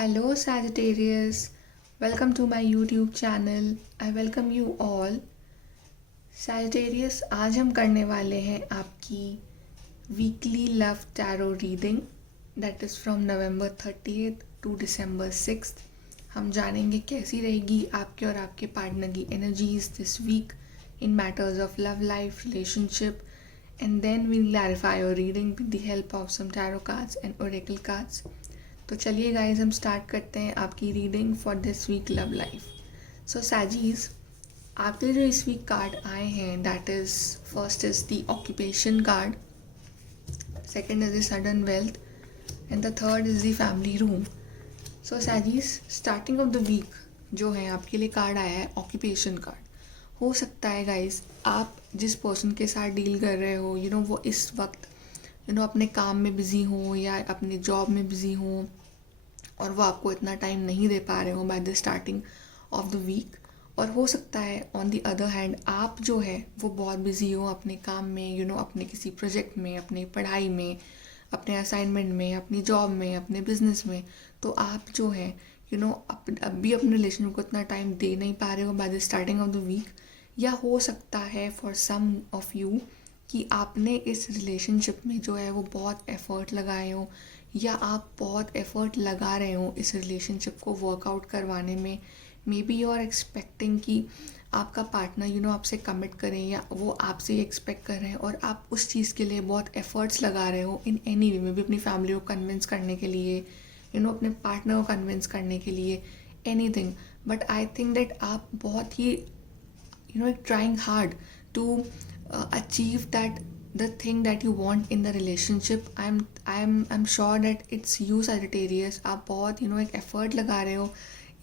Hello Sagittarius, welcome to my YouTube channel. I welcome you all. Sagittarius, आज हम करने वाले हैं आपकी weekly love tarot reading that is from November 30th to December 6th. हम जानेंगे कैसी रहेगी आपके और आपके पार्टनर की energies this week in matters of love life relationship and then we'll clarify your reading with the help of some tarot cards and oracle cards. तो चलिए गाइज हम स्टार्ट करते हैं आपकी reading for this week love life. So सैजीज, आपके जो इस वीक कार्ड आए हैं that is first is the occupation card, second is the sudden wealth and the third is the family room. So सैजीज, स्टार्टिंग ऑफ द वीक जो है आपके लिए कार्ड आया है ऑक्यूपेशन कार्ड. हो सकता है गाइज आप जिस पर्सन के साथ डील कर रहे हो वो इस वक्त अपने काम में बिज़ी हो या अपनी जॉब में बिज़ी हो और वो आपको इतना टाइम नहीं दे पा रहे हो by the starting of the week. और हो सकता है ऑन द अदर हैंड आप जो है वो बहुत बिज़ी हो अपने काम में अपने किसी प्रोजेक्ट में, अपनी पढ़ाई में, अपने असाइनमेंट में, अपनी जॉब में, अपने बिजनेस में. तो आप जो है अभी अपने रिलेशन को इतना टाइम दे नहीं पा रहे हो by the starting of the week. या हो सकता है फॉर सम ऑफ यू कि आपने इस रिलेशनशिप में जो है वो बहुत एफ़र्ट लगाए हो या आप बहुत एफ़र्ट लगा रहे हो इस रिलेशनशिप को वर्कआउट करवाने में. Maybe you are expecting कि आपका पार्टनर आपसे कमिट करें या वो आपसे ही एक्सपेक्ट कर रहे हैं और आप उस चीज़ के लिए बहुत एफ़र्ट्स लगा रहे हो in any way. May be अपनी फैमिली को कन्विंस करने के लिए अपने पार्टनर को कन्विंस करने के लिए anything. But I think that आप बहुत ही trying hard to achieve the thing that you want in the relationship. I'm sure that it's you Sagittarius. आप बहुत एक एफर्ट लगा रहे हो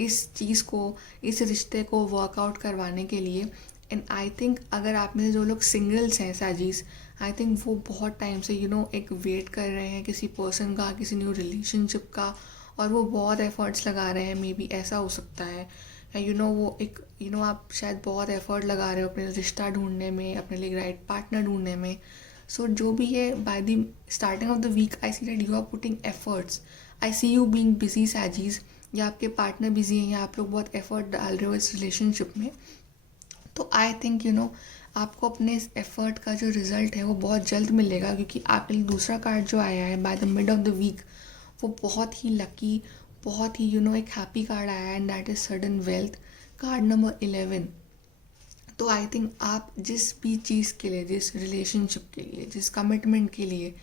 इस चीज़ को, इस रिश्ते को वर्कआउट करवाने के लिए. एंड आई थिंक अगर आप में से जो लोग सिंगल्स हैं साजीज, आई थिंक वो बहुत टाइम से एक वेट कर रहे हैं किसी पर्सन का, किसी न्यू रिलेशनशिप का, और वो बहुत एफर्ट्स लगा रहे हैं. मे बी ऐसा हो सकता है वो एक आप शायद बहुत एफर्ट लगा रहे हो अपने रिश्ता ढूंढने में, अपने लिए राइट पार्टनर ढूंढने में. सो जो भी है by the starting of the week I see that you are putting efforts. I see you being busy सैजीज, या आपके पार्टनर बिजी हैं या आप लोग बहुत एफर्ट डाल रहे हो इस रिलेशनशिप में. तो आई थिंक आपको अपने इस एफर्ट का जो रिज़ल्ट है वो बहुत जल्द मिलेगा, क्योंकि आपके लिए दूसरा कार्ड जो आया है by the mid of the week वो बहुत ही लकी, बहुत ही एक हैप्पी कार्ड आया है and that is sudden wealth, card number 11. तो आई थिंक आप जिस भी चीज़ के लिए, जिस रिलेशनशिप के लिए, जिस कमिटमेंट के लिए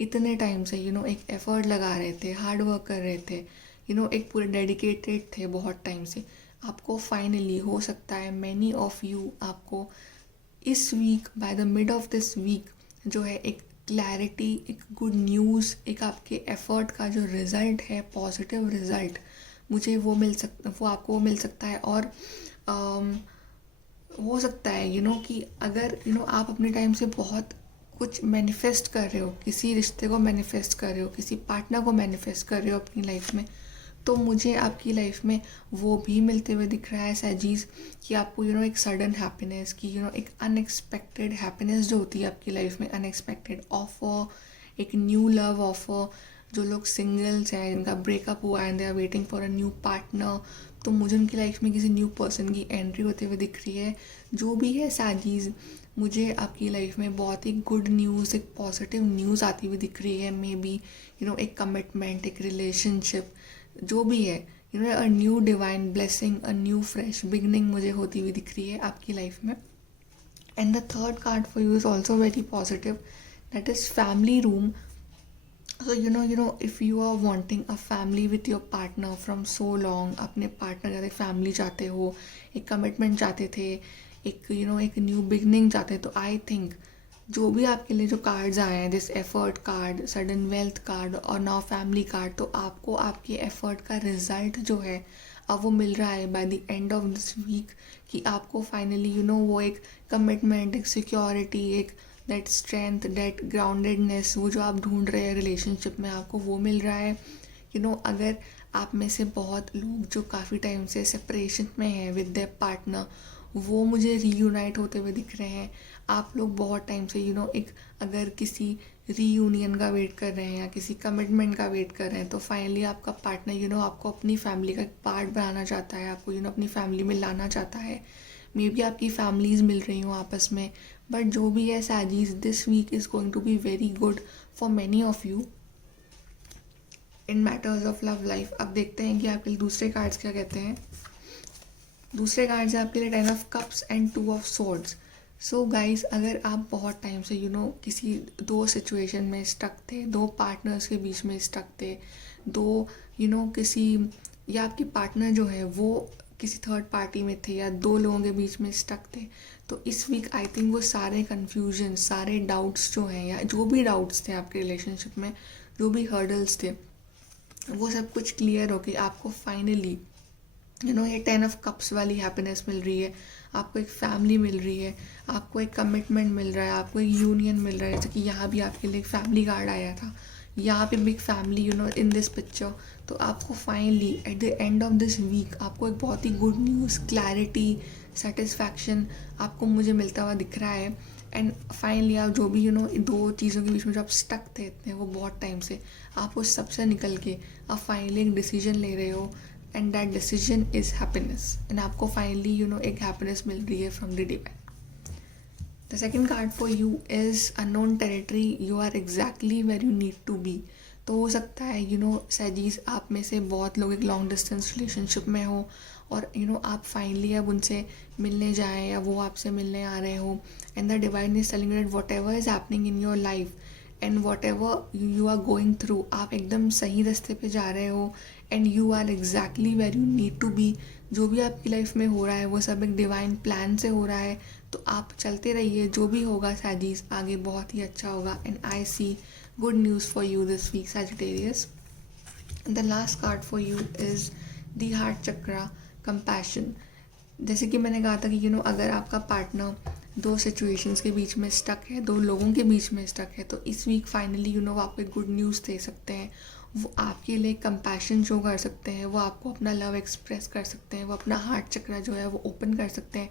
इतने टाइम से एक एफ़र्ट लगा रहे थे, हार्ड वर्क कर रहे थे, एक पूरे डेडिकेटेड थे बहुत टाइम से, आपको फाइनली हो सकता है मैनी ऑफ यू आपको इस week by the mid of this week जो है एक क्लैरिटी, एक गुड न्यूज़, एक आपके एफ़र्ट का जो रिज़ल्ट है, पॉजिटिव रिज़ल्ट मुझे वो आपको मिल सकता है. और हो सकता है कि अगर आप अपने टाइम से बहुत कुछ मैनिफेस्ट कर रहे हो, किसी रिश्ते को मैनिफेस्ट कर रहे हो, किसी पार्टनर को मैनिफेस्ट कर रहे हो अपनी लाइफ में, तो मुझे आपकी लाइफ में वो भी मिलते हुए दिख रहा है सैजीज कि आपको एक सडन हैप्पीनेस की एक अनएक्सपेक्टेड हैप्पीनेस जो होती है आपकी लाइफ में, अनएक्सपेक्टेड ऑफर, एक न्यू लव ऑफर. जो लोग सिंगल्स हैं, जिनका ब्रेकअप हुआ है and they are waiting for a new partner, तो मुझे उनकी लाइफ में किसी न्यू पर्सन की एंट्री होते हुए दिख रही है. जो भी है सैजीज, मुझे आपकी लाइफ में बहुत ही गुड न्यूज़, एक पॉजिटिव न्यूज़ आती हुई दिख रही है. मे बी एक कमिटमेंट, एक रिलेशनशिप, जो भी है a new divine blessing, a new fresh beginning मुझे होती हुई दिख रही है आपकी लाइफ में. And the third card for you is also very positive, that is family room. So if you are wanting a family with your partner from so long, अपने partner के साथ फैमिली चाहते हो, एक कमिटमेंट चाहते थे, एक एक न्यू बिगनिंग चाहते, तो आई थिंक जो भी आपके लिए जो कार्ड्स आए हैं, this effort card, sudden wealth card और नाउ फैमिली कार्ड, तो आपको आपके एफर्ट का रिजल्ट जो है अब वो मिल रहा है by the end of this week, कि आपको फाइनली वो एक कमिटमेंट, एक सिक्योरिटी, एक दैट स्ट्रेंथ, दैट ग्राउंडेडनेस, वो जो आप ढूंढ रहे हैं रिलेशनशिप में, आपको वो मिल रहा है. अगर आप में से बहुत लोग जो काफ़ी टाइम से सेपरेशन में हैं विद देयर पार्टनर, वो मुझे रीयूनाइट होते हुए दिख रहे हैं. आप लोग बहुत टाइम से एक अगर किसी रीयूनियन का वेट कर रहे हैं या किसी कमिटमेंट का वेट कर रहे हैं, तो फाइनली आपका पार्टनर आपको अपनी फैमिली का एक पार्ट बनाना चाहता है, आपको अपनी फैमिली में लाना चाहता है। मे बी आपकी फैमिलीज मिल रही हो आपस में, बट जो भी है सैजीज, this week is going to be very good for many of you in matters of love life. अब देखते हैं कि आपके लिए दूसरे कार्ड्स क्या कहते हैं। दूसरे कार्ड्स है आपके लिए 10 of cups and 2 of swords. So guys, अगर आप बहुत टाइम से किसी दो सिचुएशन में स्टक थे, दो पार्टनर्स के बीच में स्टक थे, दो किसी या आपके पार्टनर जो है वो किसी थर्ड पार्टी में थे या दो लोगों के बीच में स्टक थे, तो इस वीक आई थिंक वो सारे कन्फ्यूजन, सारे डाउट्स जो हैं या जो भी डाउट्स थे आपके रिलेशनशिप में, जो भी हर्डल्स थे, वो सब कुछ क्लियर हो गई। आपको फाइनली ये 10 ऑफ कप्स वाली हैप्पीनेस मिल रही है, आपको एक फैमिली मिल रही है, आपको एक कमिटमेंट मिल रहा है, आपको एक यूनियन मिल रहा है। जैसे कि यहाँ भी आपके लिए एक फैमिली कार्ड आया था, यहाँ पे big family in this picture. तो आपको finally at the end of this week आपको एक बहुत ही गुड न्यूज़, क्लैरिटी, सेटिस्फैक्शन आपको मुझे मिलता हुआ दिख रहा है। एंड फाइनली आप जो भी दो चीज़ों के बीच में जो आप स्टक थे इतने वो बहुत टाइम से, आप उस सबसे निकल के आप फाइनली एक डिसीजन ले रहे हो, and that decision is happiness. And आपको फाइनली एक हैप्पीनेस मिल रही है from the divine. The second card for you is unknown territory, you are exactly where you need to be. तो हो सकता है सैजीज आप में से बहुत लोग एक लॉन्ग डिस्टेंस रिलेशनशिप में हो और आप फाइनली अब उनसे मिलने जाएं या वो आपसे मिलने आ रहे हो, and the divine is telling that whatever is happening in your life and whatever you are going through, आप एकदम सही रास्ते पे जा रहे हो, and you are exactly where you need to be. जो भी आपकी लाइफ में हो रहा है वो सब एक डिवाइन प्लान से हो रहा है, तो आप चलते रहिए, जो भी होगा सैजीज आगे बहुत ही अच्छा होगा। And I see good news for you this week, Sagittarius. The last card for you is the heart chakra, compassion. जैसे कि मैंने कहा था कि अगर आपका पार्टनर दो सिचुएशंस के बीच में स्टक है, दो लोगों के बीच में स्टक है, तो इस वीक फाइनली वो आपको एक गुड न्यूज़ दे सकते हैं। वो आपके लिए कंपैशन शो कर सकते हैं, वो आपको अपना लव एक्सप्रेस कर सकते हैं, वो अपना हार्ट चक्रा जो है वो ओपन कर सकते हैं,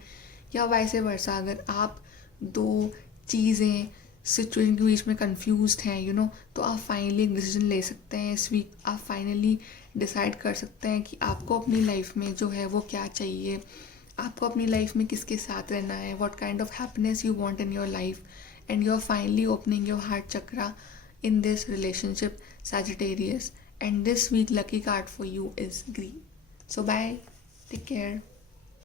या वैसे वर्सा अगर आप दो चीज़ें सिचुएशन के बीच में कंफ्यूज्ड हैं तो आप फाइनली एक डिसीजन ले सकते हैं। इस वीक आप फाइनली डिसाइड कर सकते हैं कि आपको अपनी लाइफ में जो है वो क्या चाहिए, आपको अपनी लाइफ में किसके साथ रहना है, what kind of happiness you want in your life, and you are finally opening your heart chakra in this relationship, Sagittarius. And this week lucky card for you is green. So bye, take care.